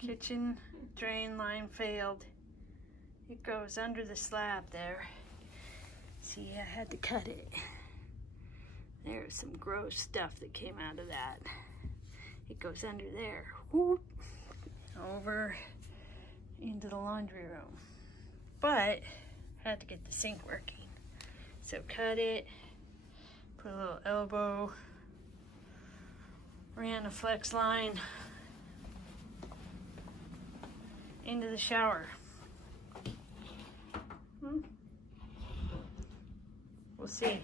Kitchen drain line failed. It goes under the slab there. See, I had to cut it. There's some gross stuff that came out of that. It goes under there. Whoop, over into the laundry room. But had to get the sink working. So cut it, put a little elbow, ran a flex line into the shower. We'll see.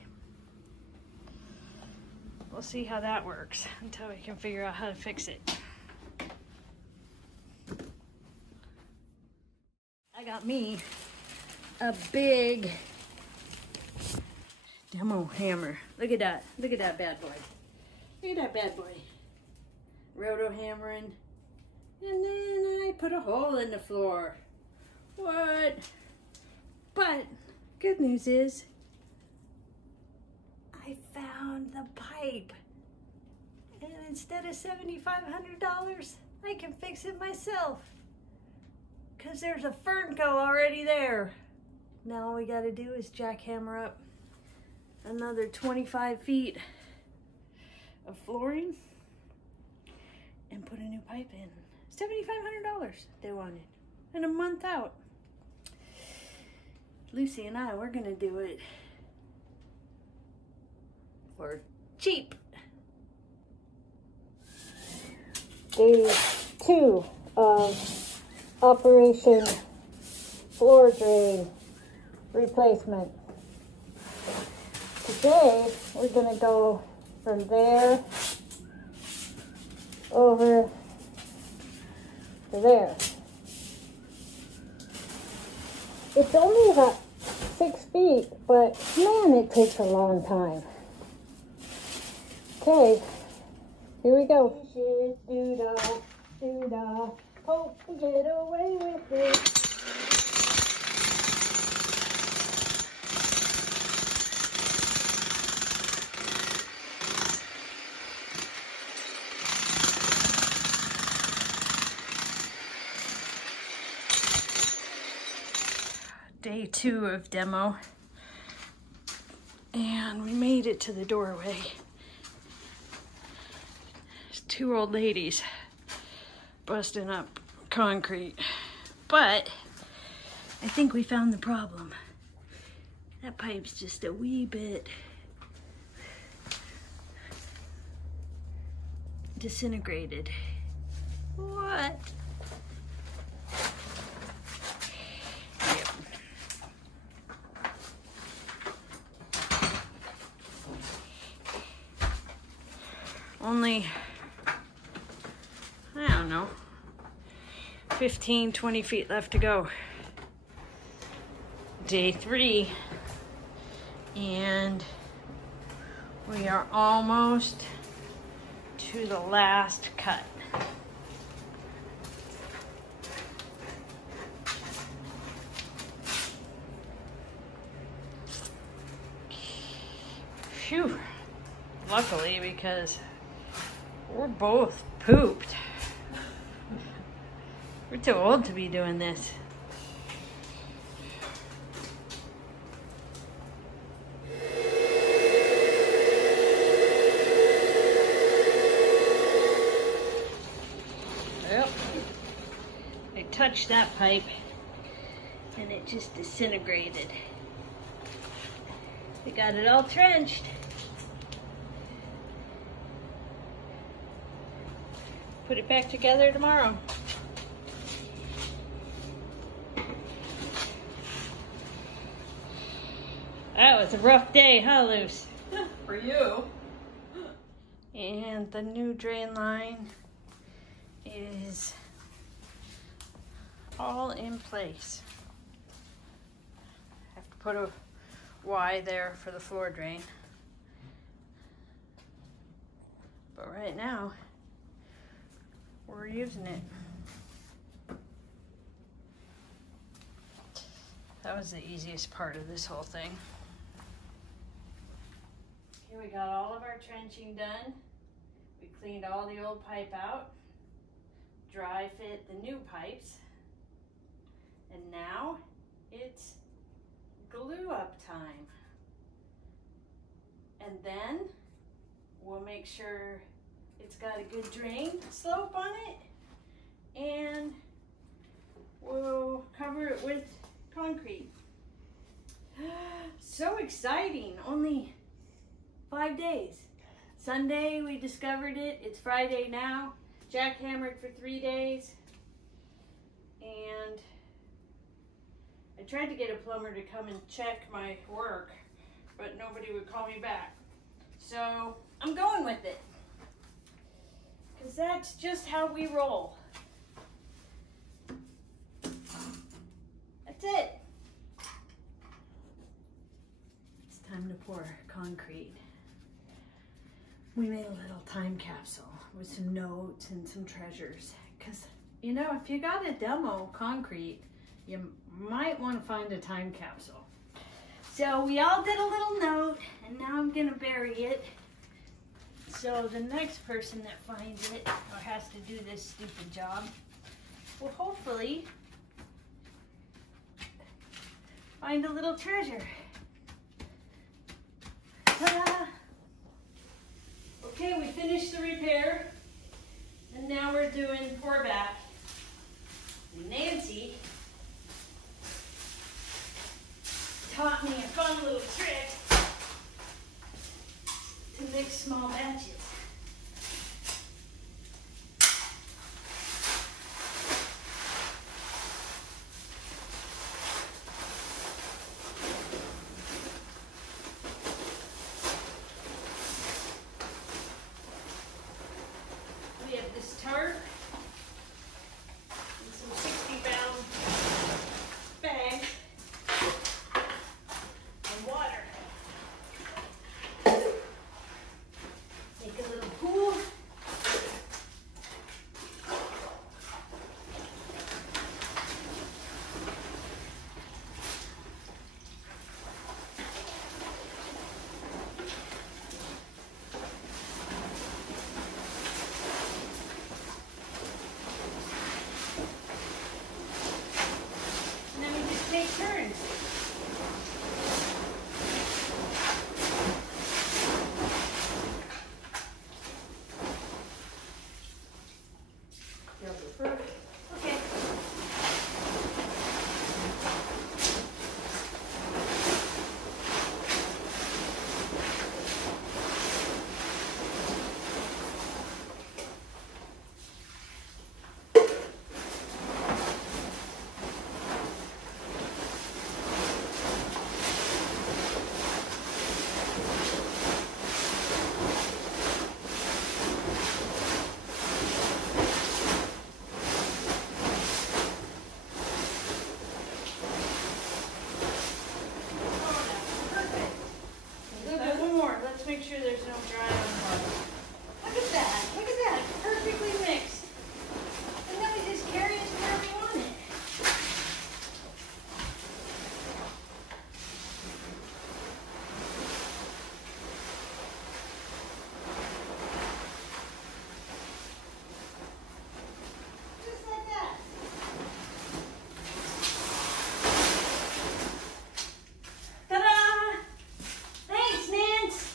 We'll see how that works until we can figure out how to fix it. I got me a big demo hammer. Look at that. Look at that bad boy. Look at that bad boy. Roto hammering. And then I put a hole in the floor. What? But good news is I found the pipe. And instead of $7,500, I can fix it myself. Because there's a Fernco already there. Now all we got to do is jackhammer up another 25 feet of flooring and put a new pipe in. $7,500 they wanted. And a month out. Lucy and I, we're going to do it for cheap. Day 2 of Operation Floor Drain Replacement. Today, we're going to go from there over to there. It's only about 6 feet, but man, it takes a long time. Okay, here we go. Do-da, do-da, hope we get away with it. Day 2 of demo, and we made it to the doorway. There's 2 old ladies busting up concrete, but I think we found the problem. That pipe's just a wee bit disintegrated. What? Only, I don't know, 15, 20 feet left to go. Day 3, and we are almost to the last cut. Phew, luckily, because we're both pooped. We're too old to be doing this. Well, I touched that pipe and it just disintegrated. We got it all trenched. Put it back together tomorrow. That was a rough day, huh, Luce? For you. And the new drain line is all in place. Have to put a Y there for the floor drain. But right now, we're using it. That was the easiest part of this whole thing. Here we got all of our trenching done. We cleaned all the old pipe out. dry fit the new pipes. And now it's glue up time. And then we'll make sure it's got a good drain slope on it, and we'll cover it with concrete. So exciting, only 5 days. Sunday we discovered it, it's Friday now. Jackhammered for 3 days, and I tried to get a plumber to come and check my work, but nobody would call me back. So I'm going with it, because that's just how we roll. That's it. It's time to pour concrete. We made a little time capsule with some notes and some treasures, because you know, if you got a demo concrete, you might want to find a time capsule. So we all did a little note, and now I'm gonna bury it. So the next person that finds it or has to do this stupid job will hopefully find a little treasure. Ta-da! Okay, we finished the repair, and now we're doing pour back. And Nancy taught me a fun little trick to mix small batches. We have this tarp and some 60-pound bags and water. Make a little pool. And then we just take turns. Okay. Make sure there's no dry on the bottom. Look at that. Look at that. Perfectly mixed. And then we just carry it to where we want it. Just like that. Ta-da! Thanks, Nance.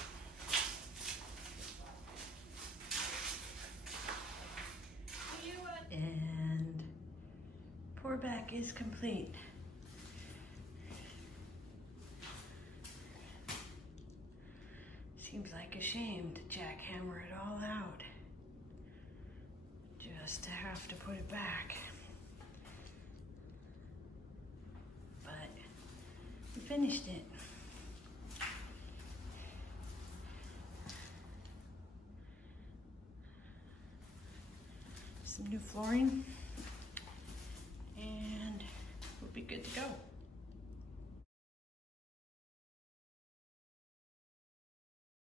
And pour back is complete. Seems like a shame to jackhammer it all out, just to have to put it back. But we finished it. Some new flooring, and we'll be good to go.